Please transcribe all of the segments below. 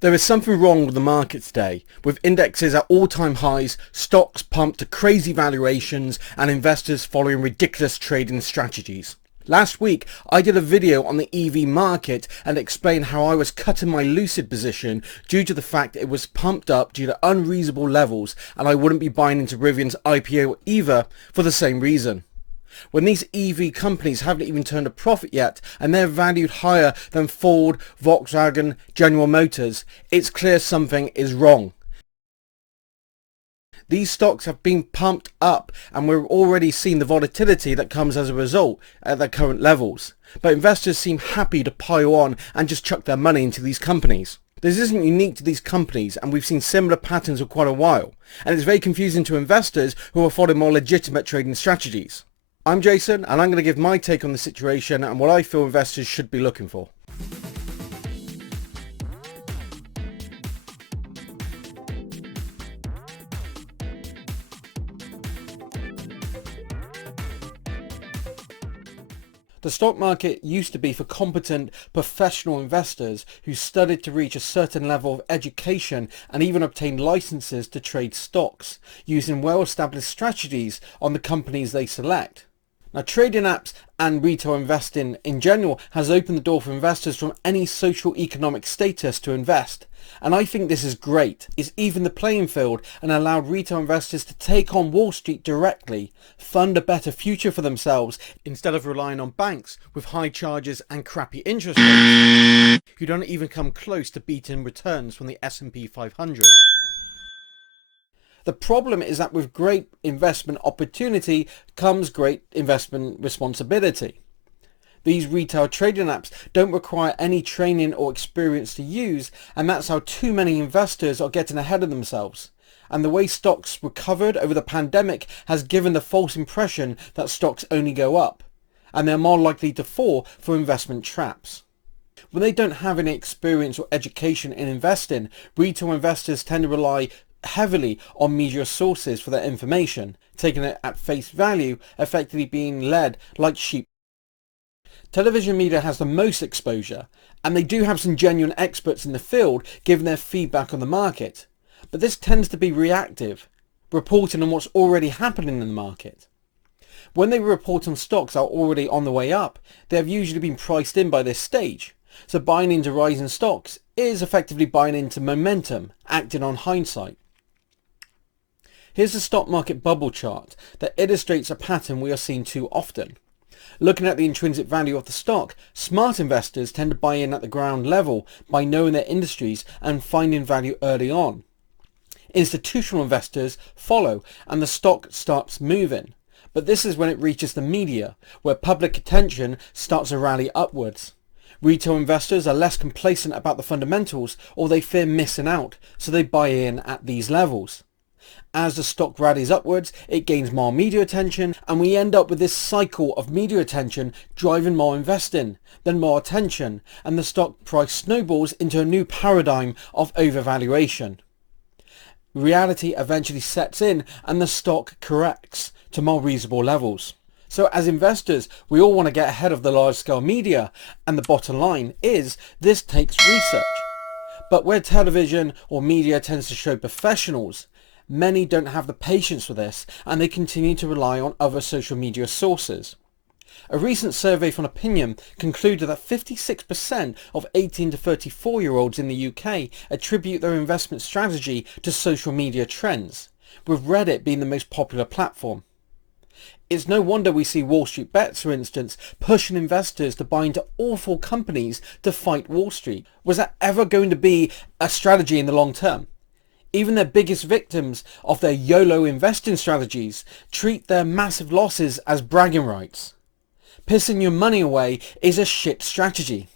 There is something wrong with the market today, with indexes at all-time highs, stocks pumped to crazy valuations, and investors following ridiculous trading strategies. Last week, I did a video on the EV market and explained how I was cutting my Lucid position due to the fact it was pumped up due to unreasonable levels, and I wouldn't be buying into Rivian's IPO either for the same reason. When these EV companies haven't even turned a profit yet and they're valued higher than Ford, Volkswagen, General Motors, it's clear something is wrong. These stocks have been pumped up and we're already seeing the volatility that comes as a result at their current levels. But investors seem happy to pile on and just chuck their money into these companies. This isn't unique to these companies, and we've seen similar patterns for quite a while, and it's very confusing to investors who are following more legitimate trading strategies. I'm Jason, and I'm going to give my take on the situation and what I feel investors should be looking for. The stock market used to be for competent, professional investors who studied to reach a certain level of education and even obtained licenses to trade stocks, using well-established strategies on the companies they select. Now, trading apps and retail investing in general has opened the door for investors from any socio-economic status to invest. And I think this is great. It's evened the playing field and allowed retail investors to take on Wall Street directly, fund a better future for themselves instead of relying on banks with high charges and crappy interest rates who don't even come close to beating returns from the S&P 500. The problem is that with great investment opportunity comes great investment responsibility. These retail trading apps don't require any training or experience to use, and that's how too many investors are getting ahead of themselves. And the way stocks recovered over the pandemic has given the false impression that stocks only go up, and they're more likely to fall for investment traps. When they don't have any experience or education in investing, retail investors tend to rely heavily on media sources for their information, taking it at face value, effectively being led like sheep. Television media has the most exposure, and they do have some genuine experts in the field giving their feedback on the market, but this tends to be reactive, reporting on what's already happening in the market. When they report on stocks that are already on the way up, they have usually been priced in by this stage, so buying into rising stocks is effectively buying into momentum, acting on hindsight. Here's the stock market bubble chart that illustrates a pattern we are seeing too often. Looking at the intrinsic value of the stock, smart investors tend to buy in at the ground level by knowing their industries and finding value early on. Institutional investors follow and the stock starts moving, but this is when it reaches the media, where public attention starts to rally upwards. Retail investors are less complacent about the fundamentals, or they fear missing out, so they buy in at these levels. As the stock rallies upwards, it gains more media attention, and we end up with this cycle of media attention driving more investing, then more attention, and the stock price snowballs into a new paradigm of overvaluation. Reality eventually sets in and the stock corrects to more reasonable levels. So as investors, we all want to get ahead of the large-scale media, and the bottom line is this takes research. But where television or media tends to show professionals, many don't have the patience for this, and they continue to rely on other social media sources. A recent survey from Opinion concluded that 56% of 18 to 34-year-olds in the UK attribute their investment strategy to social media trends, with Reddit being the most popular platform. It's no wonder we see Wall Street Bets, for instance, pushing investors to buy into awful companies to fight Wall Street. Was that ever going to be a strategy in the long term? Even their biggest victims of their YOLO investing strategies treat their massive losses as bragging rights. Pissing your money away is a shit strategy.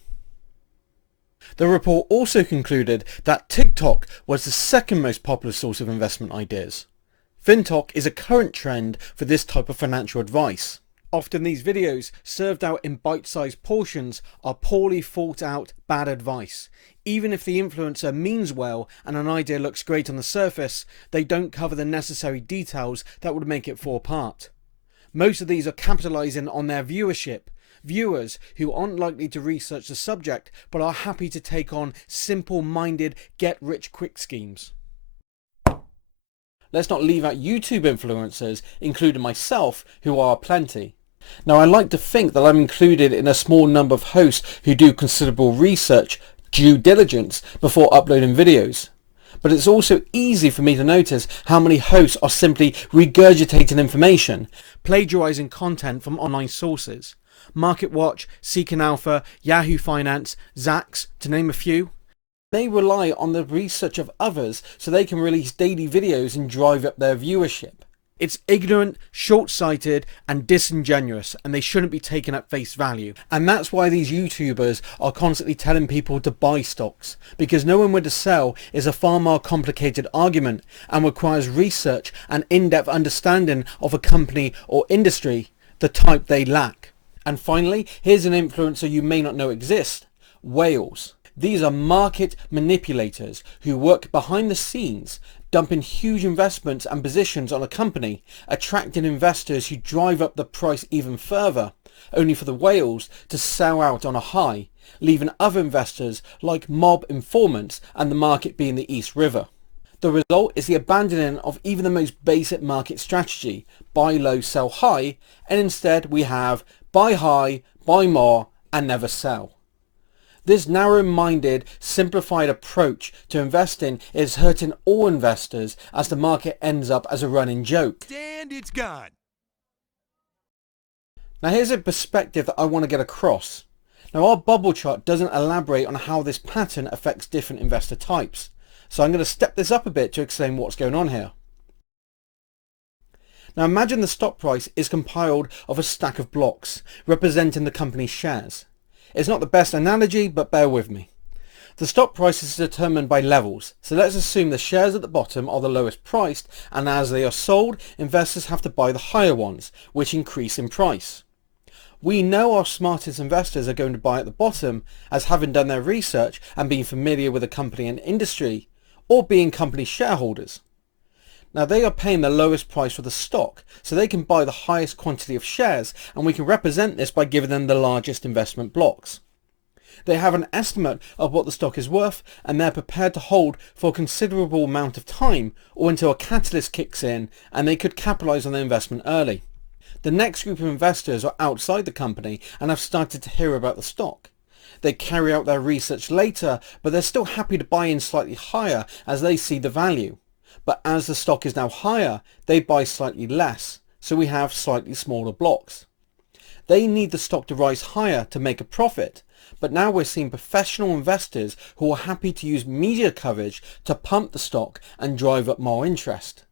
The report also concluded that TikTok was the second most popular source of investment ideas. FinTok is a current trend for this type of financial advice. Often these videos, served out in bite-sized portions, are poorly thought out bad advice. Even if the influencer means well and an idea looks great on the surface, they don't cover the necessary details that would make it fall apart. Most of these are capitalizing on their viewership, viewers who aren't likely to research the subject but are happy to take on simple-minded get-rich-quick schemes. Let's not leave out YouTube influencers, including myself, who are plenty. Now, I like to think that I'm included in a small number of hosts who do considerable research, due diligence, before uploading videos. But it's also easy for me to notice how many hosts are simply regurgitating information, plagiarizing content from online sources. MarketWatch, Seeking Alpha, Yahoo Finance, Zacks, to name a few. They rely on the research of others so they can release daily videos and drive up their viewership. It's ignorant, short-sighted and disingenuous, and they shouldn't be taken at face value. And that's why these YouTubers are constantly telling people to buy stocks, because knowing where to sell is a far more complicated argument and requires research and in-depth understanding of a company or industry, the type they lack. And finally, here's an influencer you may not know exists: whales. These are market manipulators who work behind the scenes, dumping huge investments and positions on a company, attracting investors who drive up the price even further, only for the whales to sell out on a high, leaving other investors like mob informants and the market being the East River. The result is the abandoning of even the most basic market strategy, buy low, sell high, and instead we have buy high, buy more, and never sell. This narrow-minded, simplified approach to investing is hurting all investors as the market ends up as a running joke. And it's gone. Now here's a perspective that I want to get across. Now our bubble chart doesn't elaborate on how this pattern affects different investor types, so I'm going to step this up a bit to explain what's going on here. Now imagine the stock price is compiled of a stack of blocks representing the company's shares. It's not the best analogy, but bear with me. The stock price is determined by levels, so let's assume the shares at the bottom are the lowest priced, and as they are sold, investors have to buy the higher ones, which increase in price. We know our smartest investors are going to buy at the bottom, as having done their research and being familiar with the company and industry, or being company shareholders. Now they are paying the lowest price for the stock, so they can buy the highest quantity of shares, and we can represent this by giving them the largest investment blocks. They have an estimate of what the stock is worth, and they're prepared to hold for a considerable amount of time, or until a catalyst kicks in and they could capitalize on their investment early. The next group of investors are outside the company and have started to hear about the stock. They carry out their research later, but they're still happy to buy in slightly higher as they see the value. But as the stock is now higher, they buy slightly less, so we have slightly smaller blocks. They need the stock to rise higher to make a profit, but now we're seeing professional investors who are happy to use media coverage to pump the stock and drive up more interest.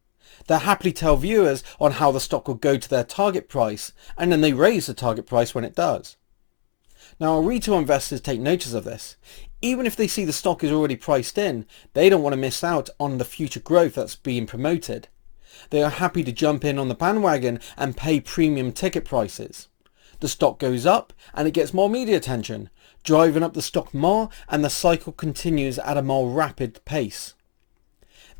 They'll happily tell viewers on how the stock will go to their target price, and then they raise the target price when it does. Now, our retail investors take notice of this. Even if they see the stock is already priced in, they don't want to miss out on the future growth that's being promoted. They are happy to jump in on the bandwagon and pay premium ticket prices. The stock goes up and it gets more media attention, driving up the stock more, and the cycle continues at a more rapid pace.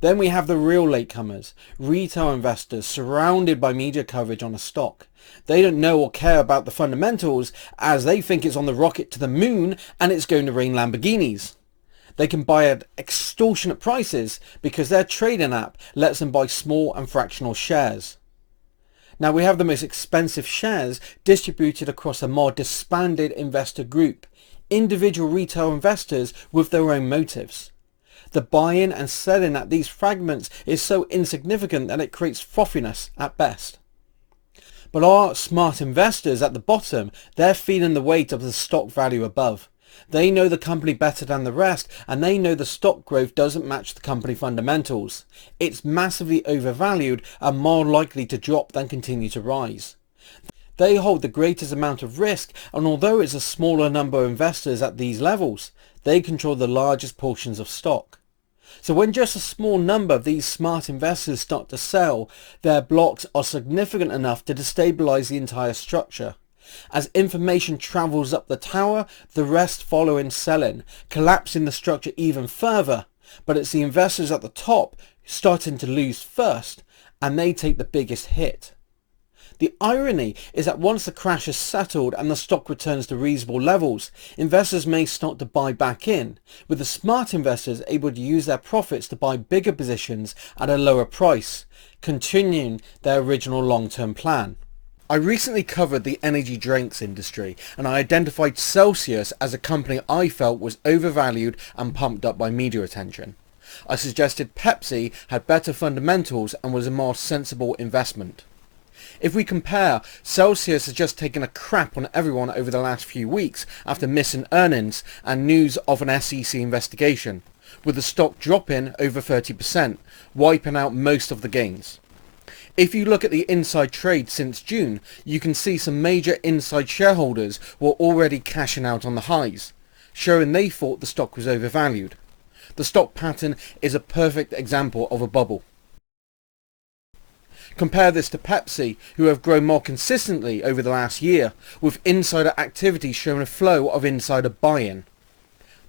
Then we have the real latecomers, retail investors surrounded by media coverage on a stock. They don't know or care about the fundamentals, as they think it's on the rocket to the moon and it's going to rain Lamborghinis. They can buy at extortionate prices because their trading app lets them buy small and fractional shares. Now we have the most expensive shares distributed across a more disbanded investor group, individual retail investors with their own motives. The buying and selling at these fragments is so insignificant that it creates frothiness at best. But our smart investors at the bottom, they're feeling the weight of the stock value above. They know the company better than the rest, and they know the stock growth doesn't match the company fundamentals. It's massively overvalued and more likely to drop than continue to rise. They hold the greatest amount of risk, and although it's a smaller number of investors at these levels, they control the largest portions of stock. So when just a small number of these smart investors start to sell, their blocks are significant enough to destabilize the entire structure. As information travels up the tower, the rest follow in selling, collapsing the structure even further, but it's the investors at the top starting to lose first, and they take the biggest hit. The irony is that once the crash has settled and the stock returns to reasonable levels, investors may start to buy back in, with the smart investors able to use their profits to buy bigger positions at a lower price, continuing their original long-term plan. I recently covered the energy drinks industry and I identified Celsius as a company I felt was overvalued and pumped up by media attention. I suggested Pepsi had better fundamentals and was a more sensible investment. If we compare, Celsius has just taken a crap on everyone over the last few weeks after missing earnings and news of an SEC investigation, with the stock dropping over 30%, wiping out most of the gains. If you look at the inside trade since June, you can see some major inside shareholders were already cashing out on the highs, showing they thought the stock was overvalued. The stock pattern is a perfect example of a bubble. Compare this to Pepsi, who have grown more consistently over the last year, with insider activity showing a flow of insider buy-in.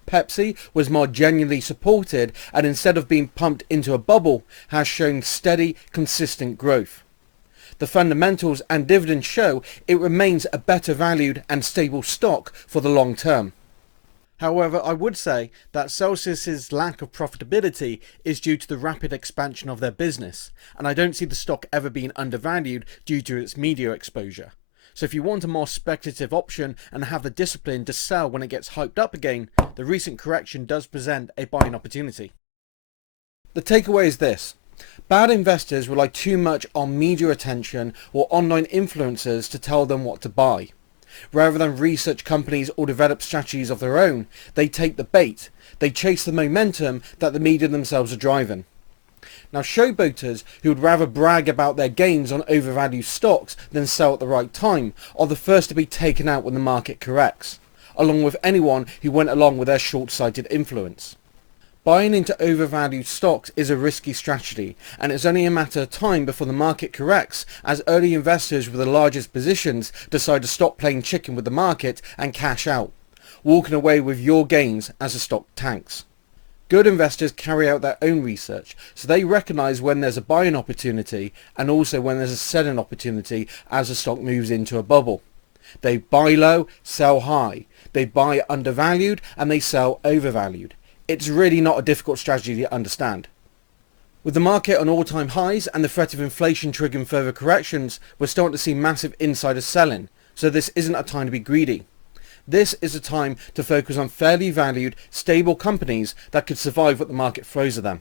Pepsi was more genuinely supported and instead of being pumped into a bubble, has shown steady, consistent growth. The fundamentals and dividends show it remains a better valued and stable stock for the long term. However, I would say that Celsius's lack of profitability is due to the rapid expansion of their business, and I don't see the stock ever being undervalued due to its media exposure. So if you want a more speculative option and have the discipline to sell when it gets hyped up again, the recent correction does present a buying opportunity. The takeaway is this: bad investors rely too much on media attention or online influencers to tell them what to buy. Rather than research companies or develop strategies of their own, they take the bait. They chase the momentum that the media themselves are driving. Now, showboaters who would rather brag about their gains on overvalued stocks than sell at the right time are the first to be taken out when the market corrects, along with anyone who went along with their short-sighted influence. Buying into overvalued stocks is a risky strategy, and it's only a matter of time before the market corrects as early investors with the largest positions decide to stop playing chicken with the market and cash out, walking away with your gains as the stock tanks. Good investors carry out their own research, so they recognise when there's a buying opportunity and also when there's a selling opportunity as the stock moves into a bubble. They buy low, sell high. They buy undervalued and they sell overvalued. It's really not a difficult strategy to understand. With the market on all-time highs and the threat of inflation triggering further corrections, we're starting to see massive insider selling, so this isn't a time to be greedy. This is a time to focus on fairly valued, stable companies that could survive what the market throws at them.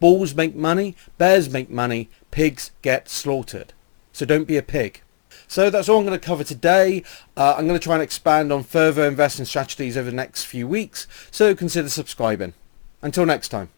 Bulls make money, bears make money, pigs get slaughtered. So don't be a pig. So that's all I'm going to cover today. I'm going to try and expand on further investing strategies over the next few weeks, so consider subscribing. Until next time.